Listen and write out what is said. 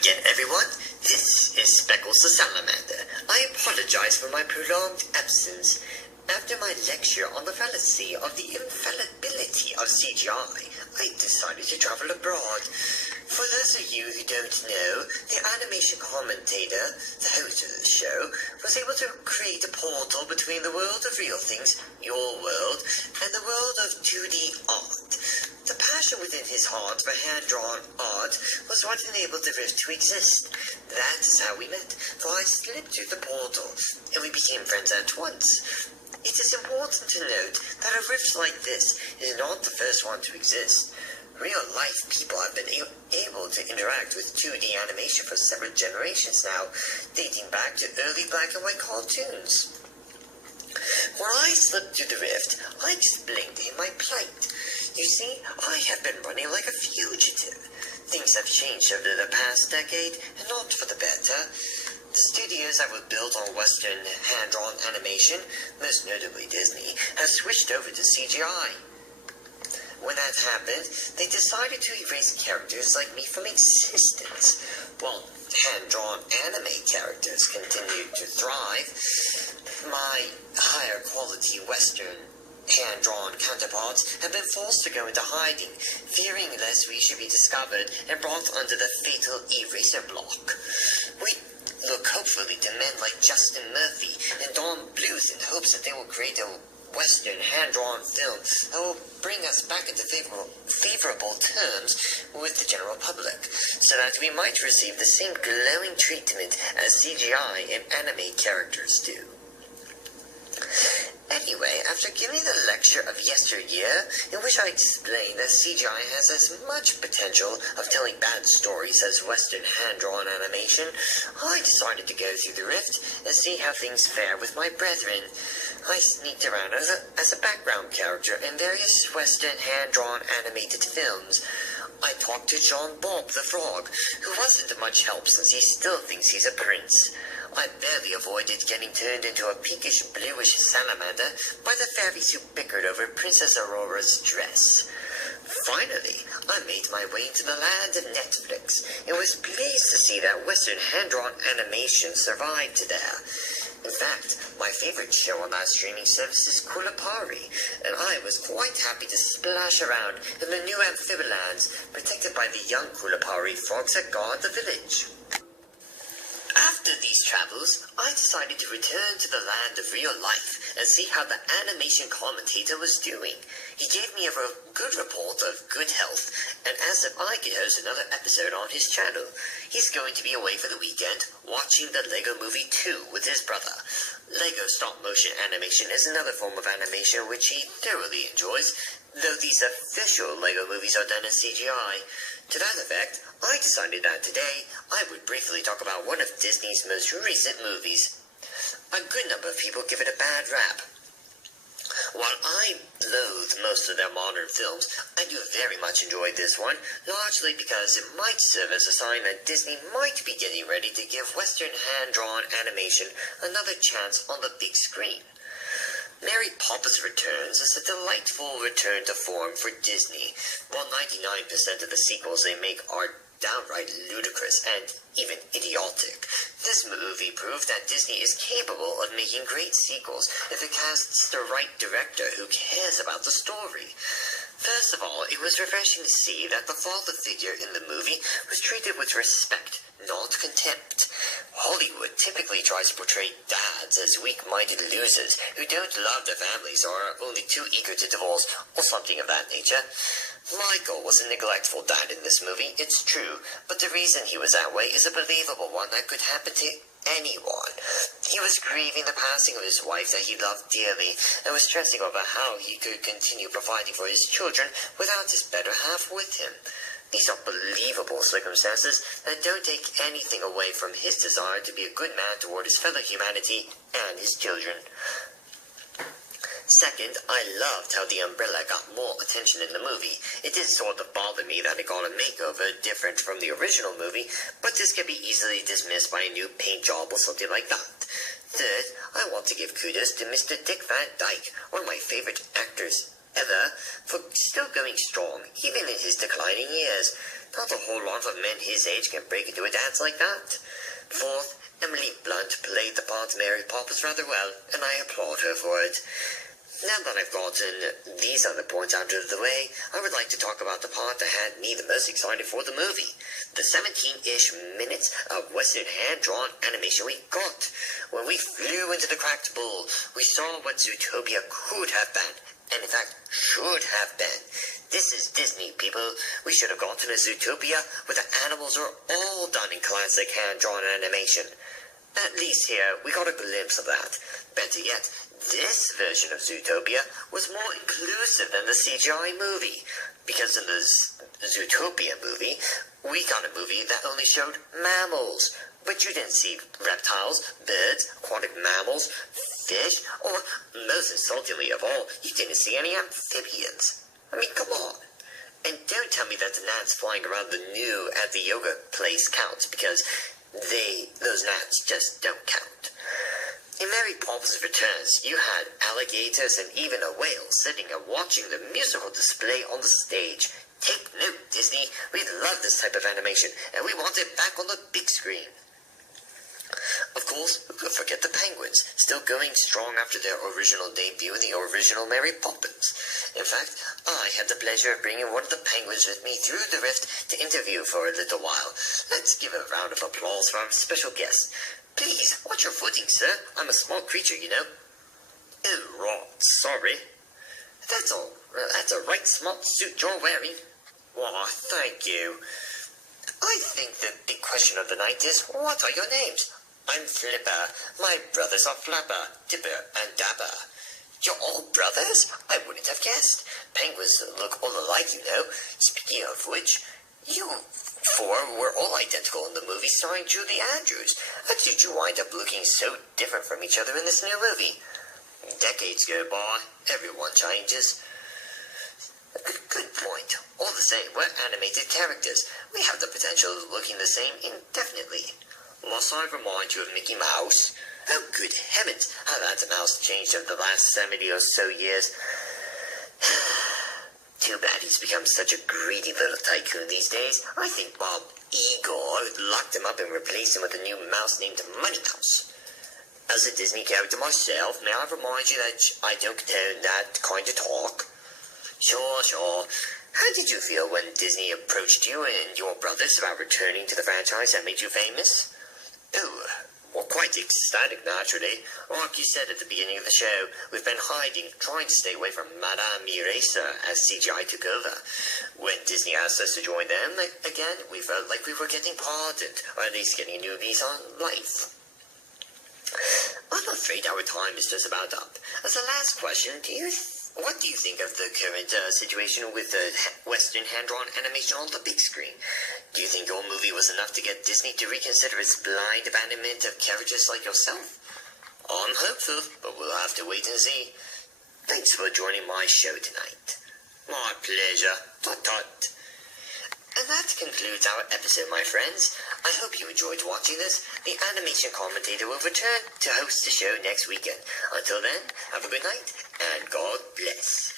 again, everyone. This is Speckles the Salamander. I apologize for my prolonged absence. After my lecture on the fallacy of the infallibility of CGI, I decided to travel abroad. For those of you who don't know, the animation commentator, the host of the show, was able to create a portal between the world of real things, your world, and the world of 2D art. The passion within his heart for hand-drawn art was what enabled the rift to exist. That is how we met, for I slipped through the portal, and we became friends at once. It is important to note that a rift like this is not the first one to exist. Real-life people have been able to interact with 2D animation for several generations now, dating back to early black-and-white cartoons. When I slipped through the rift, I explained to him my plight. You see, I have been running like a fugitive. Things have changed over the past decade, and not for the better. The studios that were built on Western hand-drawn animation, most notably Disney, have switched over to CGI. When that happened, they decided to erase characters like me from existence. While hand-drawn anime characters continued to thrive, my higher quality Western hand-drawn counterparts have been forced to go into hiding, fearing lest we should be discovered and brought under the fatal eraser block. We look hopefully to men like Justin Murphy and Don Bluth in hopes that they will create a Western hand-drawn film that will bring us back into favorable terms with the general public, so that we might receive the same glowing treatment as CGI and anime characters do. Anyway, after giving the lecture of yesteryear, in which I explained that CGI has as much potential of telling bad stories as Western hand-drawn animation, I decided to go through the rift and see how things fare with my brethren. I sneaked around as a background character in various Western hand-drawn animated films. I talked to John Bob the Frog, who wasn't much help since he still thinks he's a prince. I barely avoided getting turned into a pinkish bluish salamander by the fairies who bickered over Princess Aurora's dress. Finally, I made my way into the land of Netflix and was pleased to see that Western hand-drawn animation survived there. In fact, my favorite show on that streaming service is Kulapari, and I was quite happy to splash around in the new amphibians protected by the young Kulapari frogs that guard the village. After these travels, I decided to return to the land of real life and see how the animation commentator was doing. He gave me a good report of good health and asked if I could host another episode on his channel. He's going to be away for the weekend, watching the Lego Movie 2 with his brother. Lego stop-motion animation is another form of animation which he thoroughly enjoys, though these official Lego movies are done in CGI. To that effect, I decided that today I would briefly talk about one of Disney's most recent movies. A good number of people give it a bad rap. While I loathe most of their modern films, I do very much enjoy this one, largely because it might serve as a sign that Disney might be getting ready to give Western hand-drawn animation another chance on the big screen. Mary Poppins Returns is a delightful return to form for Disney, while 99% of the sequels they make are downright ludicrous and even idiotic. This movie proved that Disney is capable of making great sequels if it casts the right director who cares about the story. First of all, it was refreshing to see that the father figure in the movie was treated with respect, not contempt. Hollywood typically tries to portray dads as weak-minded losers who don't love their families or are only too eager to divorce or something of that nature. Michael was a neglectful dad in this movie, it's true, but the reason he was that way is a believable one that could happen to anyone. He was grieving the passing of his wife that he loved dearly and was stressing over how he could continue providing for his children without his better half with him. These are believable circumstances that don't take anything away from his desire to be a good man toward his fellow humanity and his children. Second, I loved how the umbrella got more attention in the movie. It did sort of bother me that it got a makeover different from the original movie, but this can be easily dismissed by a new paint job or something like that. Third, I want to give kudos to Mr. Dick Van Dyke, one of my favorite actors ever, for still going strong, even in his declining years. Not a whole lot of men his age can break into a dance like that. Fourth, Emily Blunt played the part of Mary Poppins rather well, and I applaud her for it. Now that I've gotten these other points out of the way, I would like to talk about the part that had me the most excited for the movie. The 17-ish minutes of Western hand-drawn animation we got. When we flew into the cracked bull, we saw what Zootopia could have been, and in fact, should have been. This is Disney, people. We should have gotten a Zootopia where the animals are all done in classic hand-drawn animation. At least here, we got a glimpse of that. Better yet, this version of Zootopia was more inclusive than the CGI movie. Because in the Zootopia movie, we got a movie that only showed mammals. But you didn't see reptiles, birds, aquatic mammals, fish, or, most insultingly of all, you didn't see any amphibians. I mean, come on. And don't tell me that the gnats flying around the new at the yoga place counts, because those gnats just don't count. In Mary Poppins Returns, you had alligators and even a whale sitting and watching the musical display on the stage. Take note, Disney. We love this type of animation, and we want it back on the big screen. Of course, who could forget the penguins, still going strong after their original debut in the original Mary Poppins. In fact, I had the pleasure of bringing one of the penguins with me through the rift to interview for a little while. Let's give a round of applause for our special guest. Please, watch your footing, sir. I'm a small creature, you know. Oh, right, sorry. That's all. That's a right smart suit you're wearing. Why, thank you. I think the big question of the night is, what are your names? I'm Flipper. My brothers are Flapper, Dipper, and Dabber. You're all brothers? I wouldn't have guessed. Penguins look all alike, you know. Speaking of which, you four were all identical in the movie starring Julie Andrews. How did you wind up looking so different from each other in this new movie? Decades go by. Everyone changes. Good point. All the same, we're animated characters. We have the potential of looking the same indefinitely. Must I remind you of Mickey Mouse? Oh, good heavens, how that mouse changed over the last 70 or so years. Too bad he's become such a greedy little tycoon these days. I think Bob Igor locked him up and replaced him with a new mouse named Money Mouse. As a Disney character myself, may I remind you that I don't condone that kind of talk? Sure. How did you feel when Disney approached you and your brothers about returning to the franchise that made you famous? Oh, well, quite ecstatic, naturally. Like you said at the beginning of the show, we've been hiding, trying to stay away from Madame Miresa as CGI took over. When Disney asked us to join them again, we felt like we were getting pardoned, or at least getting a new lease on life. I'm afraid our time is just about up. As a last question, what do you think of the current situation with the Western hand-drawn animation on the big screen? Do you think your movie was enough to get Disney to reconsider its blind abandonment of characters like yourself? I'm hopeful, but we'll have to wait and see. Thanks for joining my show tonight. My pleasure. Tut-tut. And that concludes our episode, my friends. I hope you enjoyed watching this. The animation commentator will return to host the show next weekend. Until then, have a good night, and God bless.